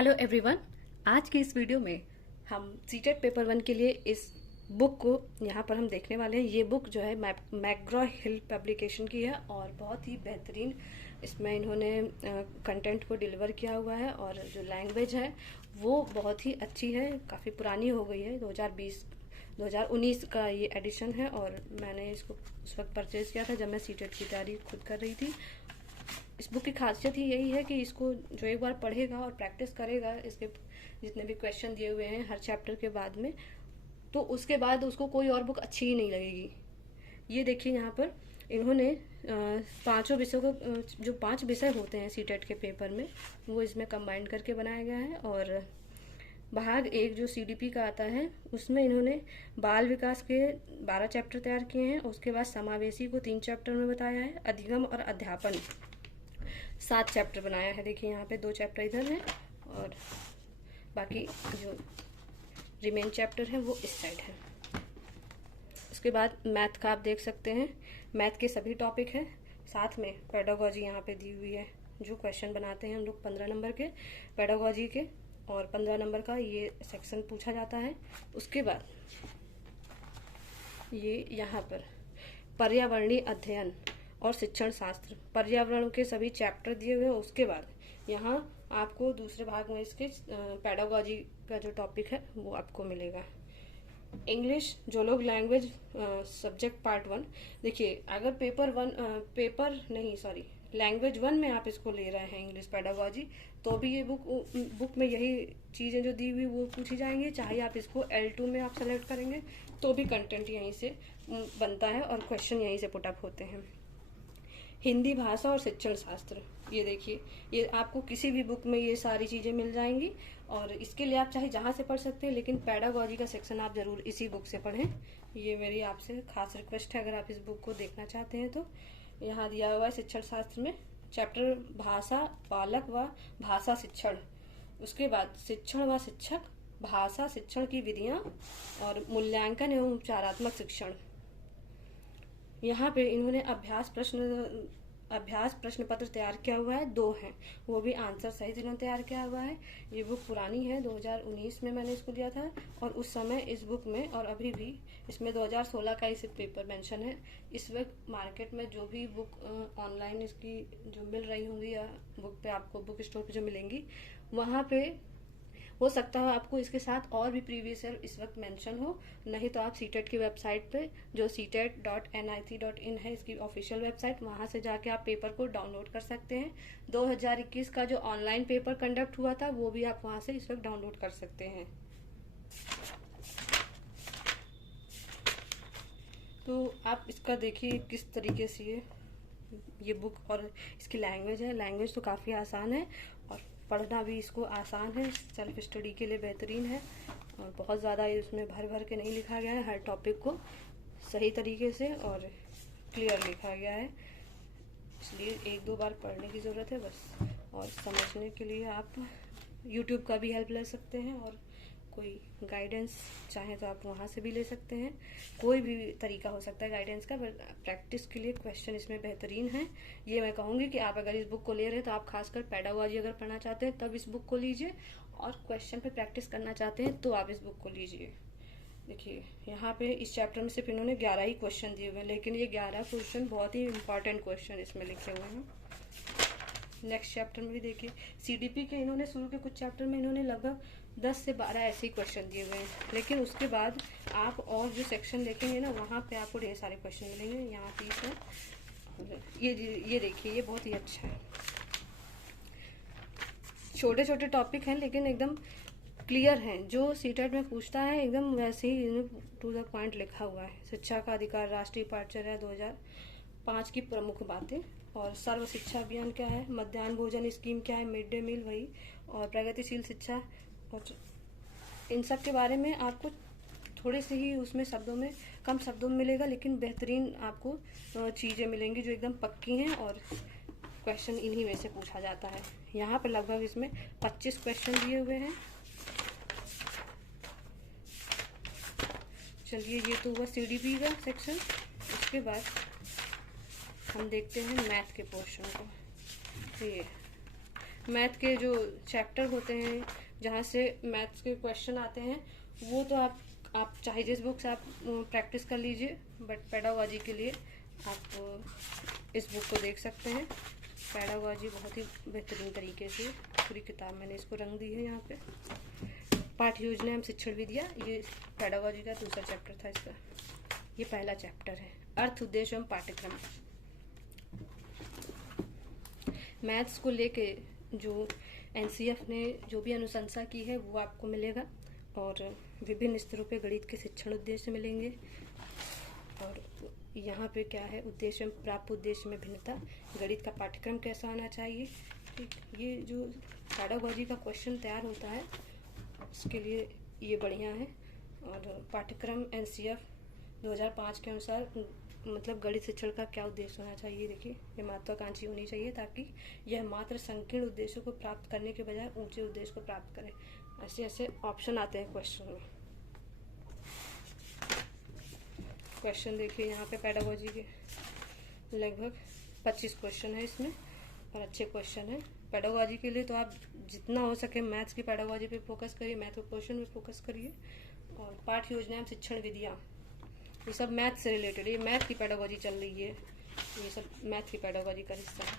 Hello everyone. आज की इस वीडियो में हम सीटेट पेपर 1 के लिए इस बुक को यहाँ पर हम देखने वाले हैं। ये बुक जो है मैकग्रॉ हिल पब्लिकेशन की है और बहुत ही बेहतरीन इसमें इन्होंने कंटेंट को डिलीवर किया हुआ है और जो लैंग्वेज है वो बहुत ही अच्छी है। काफ़ी पुरानी हो गई है, 2019 का ये एडिशन है और मैंने इसको उस वक्त परचेज़ किया था जब मैं सीटेट की तैयारी खुद कर रही थी। इस बुक की खासियत ही यही है कि इसको जो एक बार पढ़ेगा और प्रैक्टिस करेगा, इसके जितने भी क्वेश्चन दिए हुए हैं हर चैप्टर के बाद में, तो उसके बाद उसको कोई और बुक अच्छी ही नहीं लगेगी। ये देखिए यहाँ पर इन्होंने पांचों विषयों को, जो 5 विषय होते हैं सीटेट के पेपर में, वो इसमें कंबाइंड करके बनाया गया है। और भाग 1 जो सीडीपी का आता है उसमें इन्होंने बाल विकास के 12 चैप्टर तैयार किए हैं। उसके बाद समावेशी को 3 चैप्टर में बताया है। अधिगम और अध्यापन 7 चैप्टर बनाया है। देखिए यहाँ पे 2 चैप्टर इधर हैं और बाकी जो रिमेन चैप्टर है वो इस साइड है। उसके बाद मैथ का आप देख सकते हैं, मैथ के सभी टॉपिक हैं। साथ में पेडागोजी यहाँ पे दी हुई है, जो क्वेश्चन बनाते हैं हम लोग 15 नंबर के पेडागोजी के, और 15 नंबर का ये सेक्शन पूछा जाता है। उसके बाद ये यहाँ पर पर्यावरणीय अध्ययन और शिक्षण शास्त्र, पर्यावरण के सभी चैप्टर दिए हुए हैं। उसके बाद यहाँ आपको दूसरे भाग में इसके पेडागोजी का जो टॉपिक है वो आपको मिलेगा। इंग्लिश जो लोग लैंग्वेज सब्जेक्ट पार्ट 1, देखिए अगर लैंग्वेज 1 में आप इसको ले रहे हैं इंग्लिश पेडागोजी, तो भी ये बुक में यही चीज़ें जो दी हुई वो पूछी जाएंगी। चाहे आप इसको L2 में आप सेलेक्ट करेंगे तो भी कंटेंट यहीं से बनता है और क्वेश्चन यहीं से पुटअप होते हैं। हिंदी भाषा और शिक्षण शास्त्र, ये देखिए, ये आपको किसी भी बुक में ये सारी चीज़ें मिल जाएंगी और इसके लिए आप चाहे जहाँ से पढ़ सकते हैं, लेकिन पेडागोजी का सेक्शन आप जरूर इसी बुक से पढ़ें। ये मेरी आपसे खास रिक्वेस्ट है अगर आप इस बुक को देखना चाहते हैं तो। यहाँ दिया हुआ है शिक्षण शास्त्र में चैप्टर भाषा बालक व भाषा शिक्षण, उसके बाद शिक्षण व शिक्षक, भाषा शिक्षण की विधियाँ और मूल्यांकन एवं उपचारात्मक शिक्षण। यहाँ पे इन्होंने अभ्यास प्रश्न पत्र तैयार किया हुआ है, 2 हैं, वो भी आंसर सहित इन्होंने तैयार किया हुआ है। ये बुक पुरानी है, 2019 में मैंने इसको लिया था और उस समय इस बुक में, और अभी भी इसमें 2016 का ही सिर्फ पेपर मेंशन है। इस वक्त मार्केट में जो भी बुक ऑनलाइन इसकी जो मिल रही होंगी या बुक पे आपको बुक स्टोर पे जो मिलेंगी, वहाँ पे हो सकता है आपको इसके साथ और भी प्रीवियस ईयर इस वक्त मेंशन हो। नहीं तो आप सीटेट की वेबसाइट पे, जो CTET.nic.in है इसकी ऑफिशियल वेबसाइट, वहां से जाके आप पेपर को डाउनलोड कर सकते हैं। 2021 का जो ऑनलाइन पेपर कंडक्ट हुआ था वो भी आप वहां से इस वक्त डाउनलोड कर सकते हैं। तो आप इसका देखिए किस तरीके से ये बुक, और इसकी लैंग्वेज है, लैंग्वेज तो काफ़ी आसान है और पढ़ना भी इसको आसान है, सेल्फ स्टडी के लिए बेहतरीन है और बहुत ज़्यादा इसमें भर भर के नहीं लिखा गया है। हर टॉपिक को सही तरीके से और क्लियर लिखा गया है, इसलिए 1-2 बार पढ़ने की ज़रूरत है बस। और समझने के लिए आप YouTube का भी हेल्प ले सकते हैं और कोई गाइडेंस चाहे तो आप वहाँ से भी ले सकते हैं। कोई भी तरीका हो सकता है गाइडेंस का, बट प्रैक्टिस के लिए क्वेश्चन इसमें बेहतरीन है। ये मैं कहूँगी कि आप अगर इस बुक को ले रहे हैं तो आप खासकर पेडागोजी अगर पढ़ना चाहते हैं तब इस बुक को लीजिए, और क्वेश्चन पे प्रैक्टिस करना चाहते हैं तो आप इस बुक को लीजिए। देखिए यहाँ पे इस चैप्टर में सिर्फ इन्होंने 11 ही क्वेश्चन दिए हुए हैं, लेकिन ये 11 क्वेश्चन बहुत ही इंपॉर्टेंट क्वेश्चन इसमें लिखे हुए हैं। नेक्स्ट चैप्टर में भी देखिए सीडीपी के इन्होंने शुरू के कुछ चैप्टर में इन्होंने लगभग 10 से 12 ऐसे ही क्वेश्चन दिए हुए हैं, लेकिन उसके बाद आप और जो सेक्शन देखेंगे ना वहाँ पे आपको ढेर सारे क्वेश्चन मिलेंगे। यहाँ 30 है। ये देखिए, ये बहुत ही अच्छा है। छोटे छोटे टॉपिक हैं लेकिन एकदम क्लियर हैं, जो सीटेट में पूछता है एकदम वैसे ही टू द पॉइंट लिखा हुआ है। शिक्षा का अधिकार, राष्ट्रीय पाठ्यचर्या 2005 की प्रमुख बातें, और सर्व शिक्षा अभियान क्या है, मध्याह्न भोजन स्कीम क्या है, मिड डे मील वही, और प्रगतिशील शिक्षा, और इन सब के बारे में आपको थोड़े से ही उसमें शब्दों में, कम शब्दों में मिलेगा, लेकिन बेहतरीन आपको चीज़ें मिलेंगी जो एकदम पक्की हैं और क्वेश्चन इन्हीं में से पूछा जाता है। यहाँ पर लगभग इसमें 25 क्वेश्चन दिए हुए हैं। चलिए, ये तो हुआ सीडीपी का सेक्शन। उसके बाद हम देखते हैं मैथ के पोर्शन को। तो ये मैथ के जो चैप्टर होते हैं जहाँ से मैथ्स के क्वेश्चन आते हैं वो तो आप चाहे जिस बुक से आप प्रैक्टिस कर लीजिए, बट पेडागोजी के लिए आप इस बुक को देख सकते हैं। पेडागोजी बहुत ही बेहतरीन तरीके से पूरी किताब मैंने इसको रंग दी है। यहाँ पे पाठ योजना एवं शिक्षण विधियाँ, ये पेडागोजी का दूसरा चैप्टर था इसका। ये पहला चैप्टर है, अर्थ उद्देश्य एवं पाठ्यक्रम। मैथ्स को लेके जो एनसीएफ ने जो भी अनुशंसा की है वो आपको मिलेगा, और विभिन्न स्तरों पे गणित के शिक्षण उद्देश्य मिलेंगे। और यहाँ पे क्या है, उद्देश्य में प्राप्त उद्देश्य में भिन्नता, गणित का पाठ्यक्रम कैसा होना चाहिए। ठीक, ये जो पेडागोजी का क्वेश्चन तैयार होता है उसके लिए ये बढ़िया है। और पाठ्यक्रम एनसीएफ 2005 के अनुसार मतलब गणित शिक्षण का क्या उद्देश्य होना चाहिए। देखिए, ये महत्वाकांक्षी होनी चाहिए ताकि यह मात्र संकीर्ण उद्देश्यों को प्राप्त करने के बजाय ऊंचे उद्देश्य को प्राप्त करे। ऐसे ऐसे ऑप्शन आते हैं क्वेश्चन में। क्वेश्चन देखिए यहाँ पे पेडागोजी के लगभग 25 क्वेश्चन है इसमें, और अच्छे क्वेश्चन है। पेडागोजी के लिए तो आप जितना हो सके मैथ्स की पेडागोजी पे फोकस करिए, मैथ के क्वेश्चन पे फोकस करिए। और पाठ योजना शिक्षण विधियाँ, ये सब मैथ से रिलेटेड, ये मैथ की पेडागोजी चल रही है, ये सब मैथ की पेडागोजी का हिस्सा है।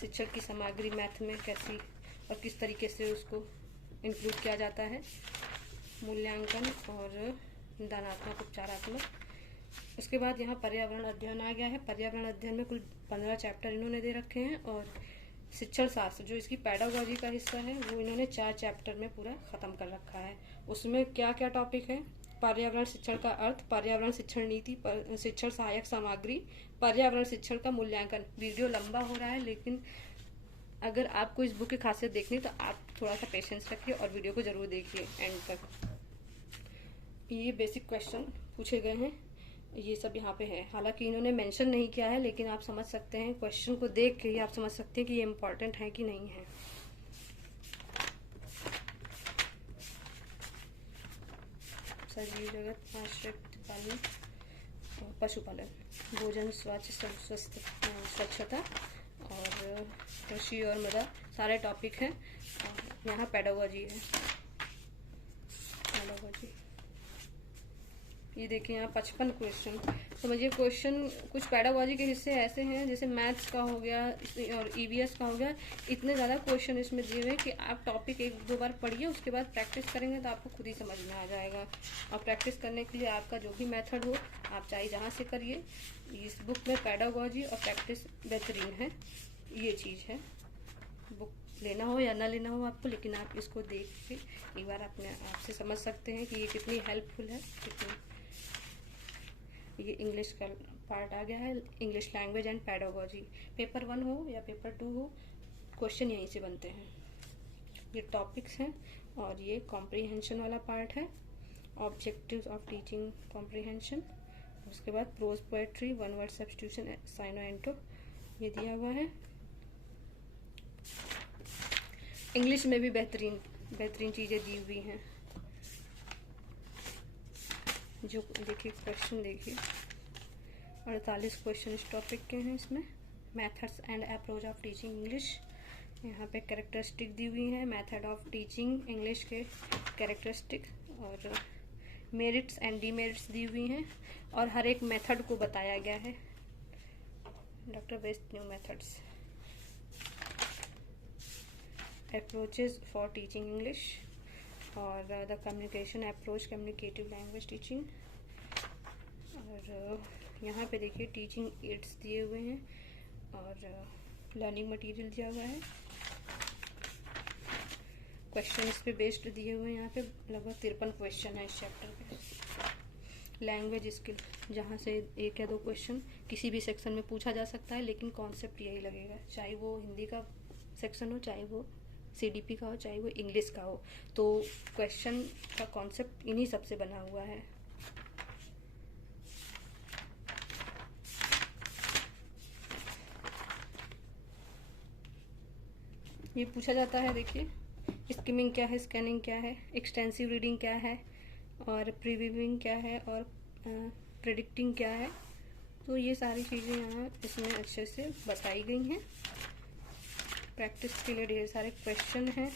शिक्षण की सामग्री मैथ में कैसी और किस तरीके से उसको इंक्लूड किया जाता है, मूल्यांकन और दानात्मक उपचारात्मक। उसके बाद यहाँ पर्यावरण अध्ययन आ गया है। पर्यावरण अध्ययन में कुल 15 चैप्टर इन्होंने दे रखे हैं, और शिक्षण शास्त्र जो इसकी पेडागोजी का हिस्सा है वो इन्होंने 4 चैप्टर में पूरा खत्म कर रखा है। उसमें क्या क्या टॉपिक है, पर्यावरण शिक्षण का अर्थ, पर्यावरण शिक्षण नीति, शिक्षण सहायक सामग्री, पर्यावरण शिक्षण का मूल्यांकन। वीडियो लंबा हो रहा है, लेकिन अगर आपको इस बुक की खासियत देखनी तो आप थोड़ा सा पेशेंस रखिए और वीडियो को जरूर देखिए एंड तक। ये बेसिक क्वेश्चन पूछे गए हैं, ये सब यहाँ पे है। हालांकि इन्होंने मेंशन नहीं किया है, लेकिन आप समझ सकते हैं, क्वेश्चन को देख के ही आप समझ सकते हैं कि ये इम्पोर्टेंट है कि नहीं है। सजीव जगत, आश्रय पालन, पशुपालन, भोजन, स्वच्छता और कृषि और मृदा, सारे टॉपिक हैं। यहाँ पेडागोजी है। पेडागोजी ये देखिए यहाँ 55 क्वेश्चन। समझिए क्वेश्चन कुछ पेडागोजी के हिस्से ऐसे हैं जैसे मैथ्स का हो गया और ईवीएस का हो गया। इतने ज़्यादा क्वेश्चन इसमें दिए हुए हैं कि आप टॉपिक 1-2 बार पढ़िए, उसके बाद प्रैक्टिस करेंगे तो आपको खुद ही समझ में आ जाएगा। और प्रैक्टिस करने के लिए आपका जो भी मेथड हो आप चाहे जहाँ से करिए। इस बुक में पेडागोजी और प्रैक्टिस बेहतरीन है, ये चीज़ है। बुक लेना हो या ना लेना हो आपको, लेकिन आप इसको देख के एक बार अपने आप से समझ सकते हैं कि ये कितनी हेल्पफुल है, कितनी। ये इंग्लिश का पार्ट आ गया है, English language and pedagogy. Paper 1 हो या पेपर 2 हो, क्वेश्चन यहीं से बनते हैं। ये टॉपिक्स हैं, और ये कॉम्प्रीहेंशन वाला पार्ट है, ऑब्जेक्टिव्स ऑफ टीचिंग कॉम्प्रीहेंशन। उसके बाद प्रोज पोएट्री, 1 वर्ड सब्स्टिट्यूशन, साइनो एंटो, ये दिया हुआ है। इंग्लिश में भी बेहतरीन चीज़ें दी हुई हैं। जो देखिए क्वेश्चन देखिए 48 क्वेश्चन इस टॉपिक के हैं इसमें। Methods and approach of teaching English, यहाँ पे कैरेक्टरिस्टिक दी हुई है, मेथड ऑफ टीचिंग इंग्लिश के कैरेक्टरिस्टिक, और मेरिट्स एंड डीमेरिट्स दी हुई हैं, और हर एक मेथड को बताया गया है। Doctor best new methods, approaches for teaching English, और the communication approach, communicative language teaching. और यहाँ पे देखिए टीचिंग एड्स दिए हुए हैं, और लर्निंग मटेरियल दिया हुआ है। क्वेश्चन इस पे बेस्ड दिए हुए हैं, यहाँ पे लगभग 53 क्वेश्चन है इस चैप्टर पे। लैंग्वेज स्किल, जहाँ से 1 या 2 क्वेश्चन किसी भी सेक्शन में पूछा जा सकता है, लेकिन कॉन्सेप्ट यही लगेगा, चाहे वो हिंदी का सेक्शन हो, चाहे वो सीडीपी का हो, चाहे वो इंग्लिश का हो, तो क्वेश्चन का कॉन्सेप्ट इन्हीं सब से बना हुआ है। ये पूछा जाता है, देखिए स्किमिंग क्या है, स्कैनिंग क्या है, एक्सटेंसिव रीडिंग क्या है, और प्रीव्यूइंग क्या है, और प्रेडिक्टिंग क्या है। तो ये सारी चीज़ें यहाँ इसमें अच्छे से बताई गई हैं। प्रैक्टिस के लिए ढेर सारे क्वेश्चन हैं।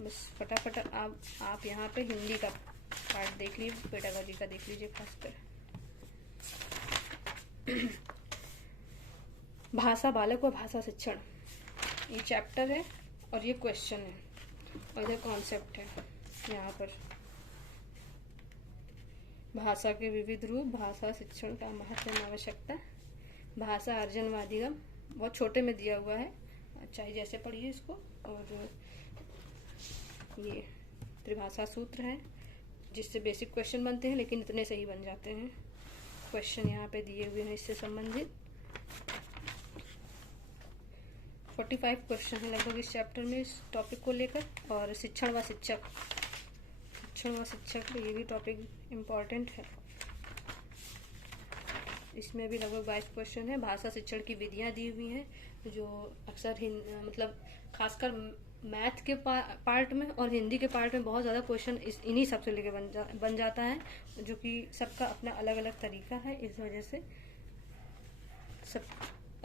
बस फटाफट आप यहाँ पे हिंदी का पार्ट देख लीजिए, पेडागॉजी का देख लीजिए खासकर। भाषा बालक व भाषा शिक्षण, ये चैप्टर है और ये क्वेश्चन है और इधर कॉन्सेप्ट है। यहाँ पर भाषा के विविध रूप, भाषा शिक्षण का महत्व एवं आवश्यकता, भाषा अर्जनवादिगम बहुत छोटे में दिया हुआ है, चाहे जैसे पढ़िए इसको। और ये त्रिभाषा सूत्र है जिससे बेसिक क्वेश्चन बनते हैं, लेकिन इतने से ही बन जाते हैं। क्वेश्चन यहाँ पे दिए हुए हैं इससे संबंधित 45 क्वेश्चन है लगभग इस चैप्टर में इस टॉपिक को लेकर। और शिक्षण व शिक्षक, ये भी टॉपिक इम्पॉर्टेंट है, इसमें भी लगभग 22 क्वेश्चन है। भाषा शिक्षण की विधियां दी हुई हैं जो अक्सर मतलब खासकर मैथ के पार्ट में और हिंदी के पार्ट में बहुत ज़्यादा क्वेश्चन इन्हीं सब से लेके बन जाता है, जो कि सबका अपना अलग अलग तरीका है। इस वजह से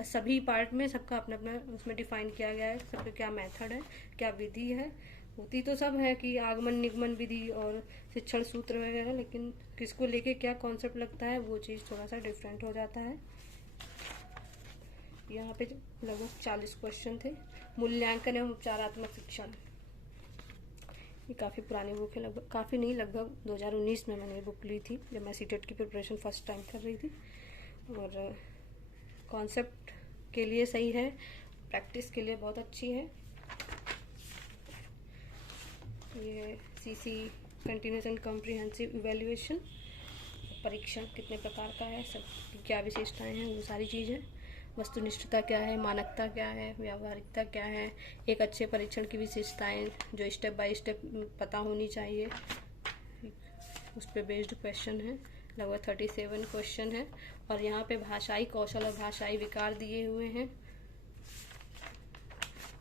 सभी पार्ट में सबका अपना अपना उसमें डिफाइन किया गया है, सबका क्या मेथड है, क्या विधि है। होती तो सब है कि आगमन निगमन विधि और शिक्षण सूत्र वगैरह, लेकिन किसको लेके क्या कॉन्सेप्ट लगता है वो चीज़ थोड़ा सा डिफरेंट हो जाता है। यहाँ पे लगभग 40 क्वेश्चन थे। मूल्यांकन एवं उपचारात्मक शिक्षण, ये काफ़ी पुरानी बुक है, लगभग काफ़ी नहीं, लगभग 2019 में मैंने ये बुक ली थी जब मैं सीटेट की प्रिपरेशन फर्स्ट टाइम कर रही थी। और कॉन्सेप्ट के लिए सही है, प्रैक्टिस के लिए बहुत अच्छी है। ये CC continuous and comprehensive evaluation, परीक्षण कितने प्रकार का है, सब क्या विशेषताएं हैं, वो सारी चीज़ है। वस्तुनिष्ठता क्या है, मानकता क्या है, व्यावहारिकता क्या है, एक अच्छे परीक्षण की विशेषताएं जो स्टेप बाय स्टेप पता होनी चाहिए, उस पर बेस्ड क्वेश्चन है। लगभग 37 क्वेश्चन है। और यहाँ पे भाषाई कौशल और भाषाई विकार दिए हुए हैं,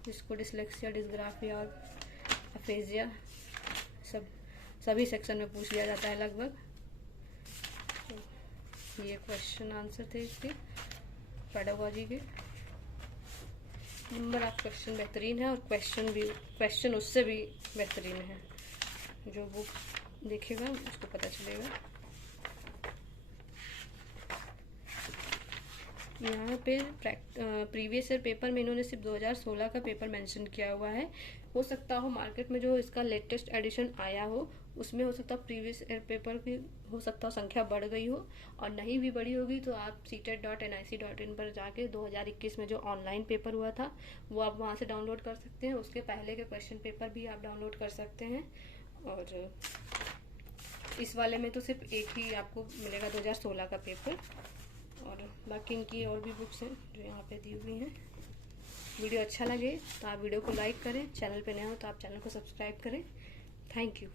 जिसको डिसलेक्सिया, डिस्ग्राफिया और अफेजिया सभी सेक्शन में पूछ लिया जाता है लगभग। तो ये क्वेश्चन आंसर थे इसके पेडागॉजी के। नंबर ऑफ क्वेश्चन बेहतरीन है और क्वेश्चन उससे भी बेहतरीन है, जो बुक देखेगा उसको पता चलेगा। यहाँ पे प्रीवियस ईयर पेपर में इन्होंने सिर्फ 2016 का पेपर मेंशन किया हुआ है। हो सकता हो मार्केट में जो इसका लेटेस्ट एडिशन आया हो उसमें हो सकता प्रीवियस ईयर पेपर की हो सकता संख्या बढ़ गई हो, और नहीं भी बढ़ी होगी तो आप CTET.nic.in पर जाके 2021 में जो ऑनलाइन पेपर हुआ था वो आप वहाँ से डाउनलोड कर सकते हैं। उसके पहले के क्वेश्चन पेपर भी आप डाउनलोड कर सकते हैं। और इस वाले में तो सिर्फ एक ही आपको मिलेगा 2016 का पेपर, और बाकी इनकी और भी बुक्स हैं जो यहाँ पे दी हुई हैं। वीडियो अच्छा लगे तो आप वीडियो को लाइक करें, चैनल पे नए हो तो आप चैनल को सब्सक्राइब करें। Thank you.